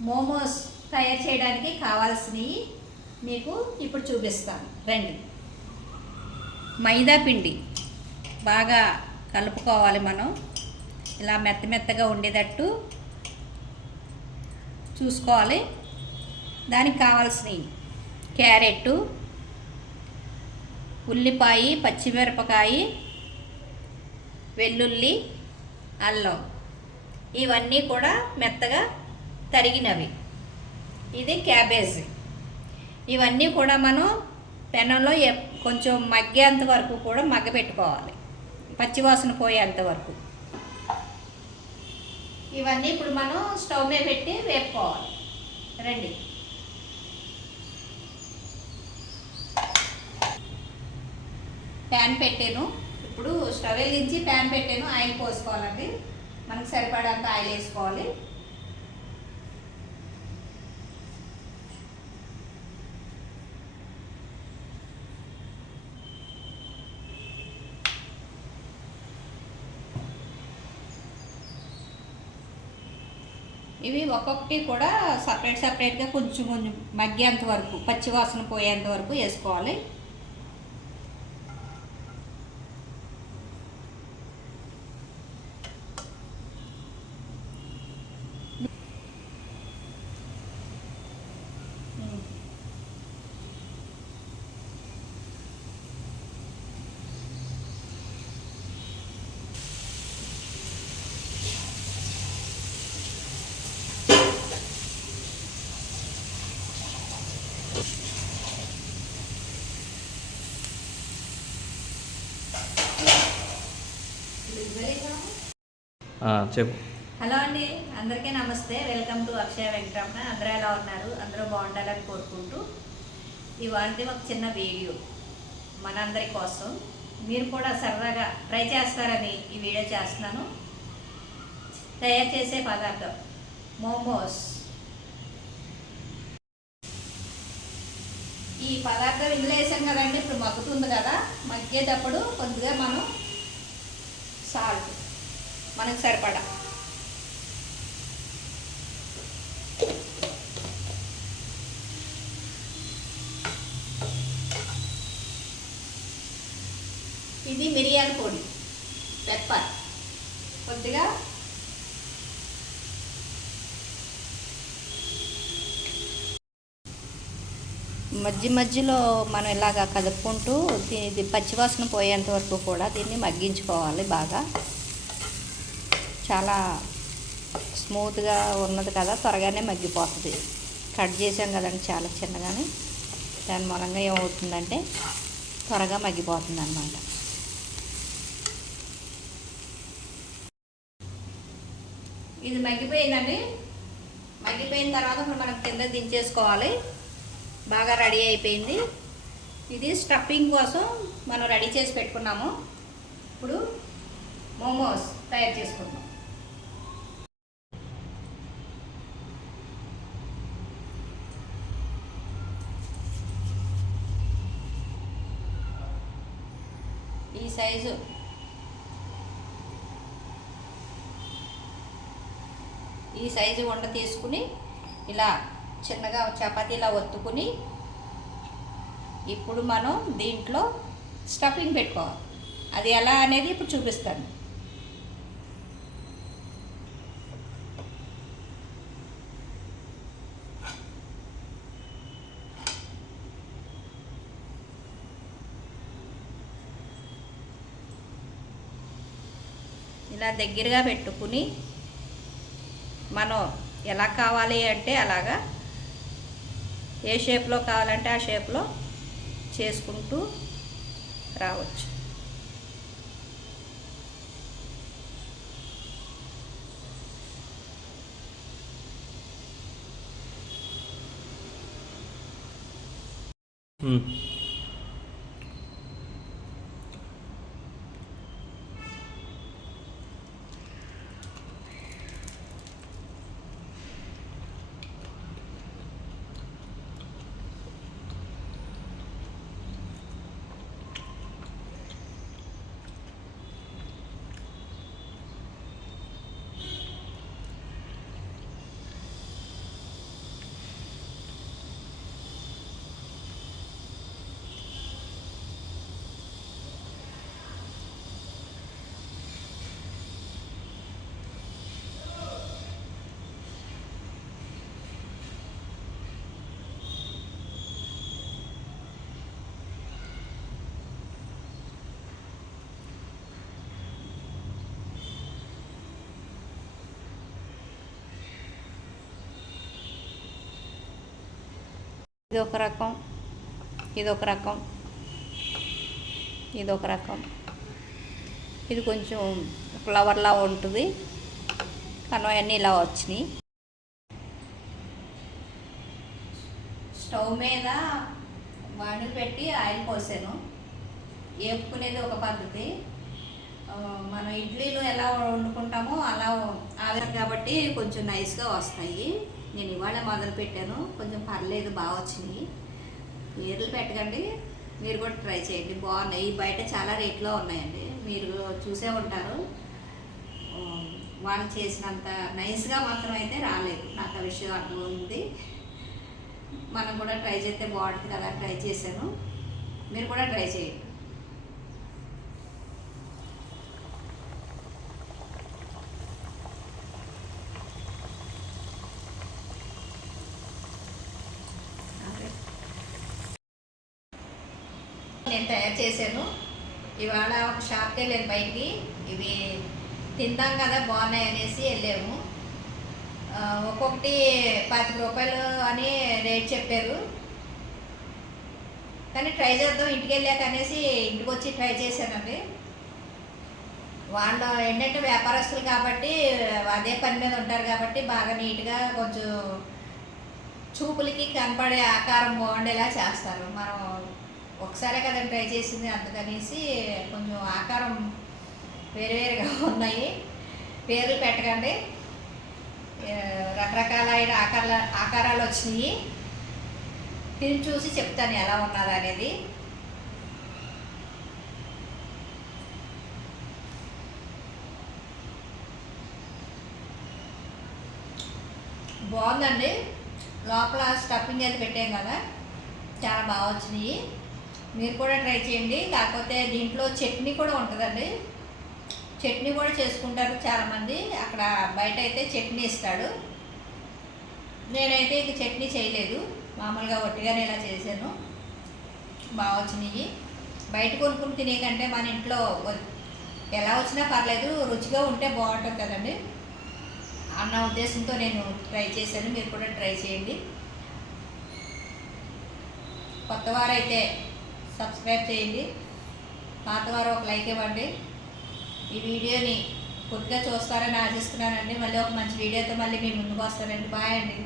మోమోస్ తయారు చేయడానికి కావాల్సినవి మీకు ఇప్పుడు చూపిస్తాను. రండి. మైదా పిండి బాగా కలుపుకోవాలి మనం. ఇలా మెత్త మెత్తగా ఉండేటట్టు చూసుకోవాలి. దానికి కావాల్సినవి క్యారెట్టు ఉల్లిపాయ పచ్చిమిరపకాయ వెల్లుల్లి అల్లం. ఇవన్నీ కూడా మెత్తగా తరిగినవి. ఇది క్యాబేజీ. ఇవన్నీ కూడా మనం పెనంలో కొంచెం మగ్గేంత వరకు కూడా మగ్గబెట్టుకోవాలి. పచ్చివాసన పోయేంత వరకు. ఇవన్నీ ఇప్పుడు మనం స్టవ్ మీద పెట్టి వేపుకోవాలి. రండి. ప్యాన్ పెట్టాను. ఇప్పుడు స్టవ్ వెలిగించి ప్యాన్ పెట్టాను. ఆయిల్ పోసుకోవాలండి. మనకు సరిపడంత ఆయిల్ వేసుకోవాలి. ఇవి ఒక్కొక్కటి కూడా సపరేట్ సపరేట్గా కొంచెం కొంచెం మగ్గేంత వరకు పచ్చివాసన పోయేంత వరకు వేసుకోవాలి ఆ, చెప్పు. హలో అండి అందరికీ నమస్తే. Welcome to Akshaya Venkataramana. అందరూ ఎలా ఉన్నారు? అందరూ బాగుండాలని కోరుకుంటూ ఇవాళ ఒక చిన్న వీడియో మనందరి కోసం. మీరు కూడా సరదాగా ట్రై చేస్తారని ఈ వీడియో చేస్తున్నాను. తయారు చేసే పదార్థం మోమోస్. ఈ పదార్థం ఇందులో వేసాం కదండి ఇప్పుడు మగ్గుతుంది కదా. మగ్గేటప్పుడు కొద్దిగా మనం సాల్ట్. మనకు సరిపడా. ఇది మిరియాల పొడి పెప్పర్. కొద్దిగా మధ్య మధ్యలో మనం ఇలాగా కదుపుకుంటూ దీని ఇది పచ్చివాసన పోయేంత వరకు కూడా దీన్ని మగ్గించుకోవాలి బాగా. చాలా స్మూత్గా ఉన్నది కదా త్వరగానే మగ్గిపోతుంది. కట్ చేసాం కదండి చాలా చిన్నగానే. దాని మూలంగా ఏమవుతుందంటే త్వరగా మగ్గిపోతుంది అన్నమాట ఇది మగ్గిపోయిందండి. మగ్గిపోయిన తర్వాత ఇప్పుడు మనం కింద దించేసుకోవాలి. బాగా రెడీ అయిపోయింది. ఇది స్టఫింగ్ కోసం మనం రెడీ చేసి పెట్టుకున్నాము. ఇప్పుడు మోమోస్ తయారు చేసుకుందాం. సైజు. ఈ సైజు వండ తీసుకుని ఇలా చిన్నగా చపాతీలా ఒత్తుకుని ఇప్పుడు మనం దీంట్లో స్టఫింగ్ పెట్టుకోవాలి. అది ఎలా అనేది ఇప్పుడు చూపిస్తాను. ఇలా దగ్గరగా పెట్టుకుని మనం ఎలా కావాలి అంటే అలాగా ఏ షేప్లో కావాలంటే ఆ షేప్లో చేసుకుంటూ రావచ్చు ఉమ్. ఇది ఒక రకం ఇది ఒక రకం ఇది ఒక రకం. ఇది కొంచెం ఫ్లవర్లా ఉంటుంది. కానీ అవన్నీ ఇలా వచ్చినాయి. స్టవ్ మీద వాడిని పెట్టి ఆయిల్ పోసాను. వేపుకునేది ఒక పద్ధతి. మనం ఇడ్లీలు ఎలా వండుకుంటామో అలా ఆవిరి కాబట్టి కొంచెం నైస్గా వస్తాయి. నేను ఇవాళ మొదలు పెట్టాను కొంచెం పర్లేదు బాగా వచ్చినాయి మీరులు పెట్టకండి. మీరు కూడా ట్రై చేయండి. బాగున్నాయి. బయట చాలా రేట్లో ఉన్నాయండి. మీరు చూసే ఉంటారు. వాళ్ళు చేసినంత నైస్గా మాత్రం అయితే రాలేదు. నాకు ఆ విషయం అర్థమైంది మనం కూడా ట్రై చేస్తే బాగుంటుంది కదా ట్రై చేశాను. మీరు కూడా ట్రై చేయండి. నేను తయారు చేశాను. ఇవాళ ఒక షాప్కి వెళ్ళాను బయటికి. ఇవి తిందాం కదా బాగున్నాయి అనేసి వెళ్ళాము. ఒక్కొక్కటి పాతిక రూపాయలు అని రేట్ చెప్పారు. కానీ ట్రై చేద్దాం ఇంటికి వెళ్ళాక అనేసి ఇంటికి వచ్చి ట్రై చేశానండి. వాళ్ళు ఏంటంటే వ్యాపారస్తులు కాబట్టి అదే పని మీద ఉంటారు కాబట్టి బాగా నీట్గా కొంచెం చూపులకి కనపడే ఆకారం బాగుండేలా చేస్తారు. మనం ఒకసారే కదా ట్రై చేసింది అందుకనేసి కొంచెం ఆకారం వేరు వేరుగా ఉన్నాయి. పేర్లు పెట్టకండి. రకరకాలైన ఆకారాల ఆకారాలు వచ్చినాయి. తిని చూసి చెప్తాను ఎలా ఉన్నది అనేది. బాగుందండి. లోపల స్టఫింగ్ అది పెట్టాం కదా. చాలా బాగా వచ్చినాయి. మీరు కూడా ట్రై చేయండి. కాకపోతే దీంట్లో చట్నీ కూడా ఉంటుందండి. చట్నీ కూడా చేసుకుంటారు చాలామంది. అక్కడ బయట అయితే చట్నీ ఇస్తాడు. నేనైతే ఇంక చట్నీ చేయలేదు. మామూలుగా ఒట్టిగానే ఇలా చేశాను. బాగా వచ్చినాయి. బయట కొనుక్కుని తినే కంటే మన ఇంట్లో ఎలా వచ్చినా పర్లేదు రుచిగా ఉంటే బాగుంటుంది కదండి. అన్న ఉద్దేశంతో నేను ట్రై చేశాను. మీరు కూడా ట్రై చేయండి. కొత్తవారైతే సబ్స్క్రైబ్ చేయండి. పాతవారు ఒక లైక్ ఇవ్వండి. ఈ వీడియోని పూర్తిగా చూస్తారని ఆశిస్తున్నానండి. మళ్ళీ ఒక మంచి వీడియోతో మళ్ళీ మీ ముందుకు వస్తానండి. బాయ్ అండి.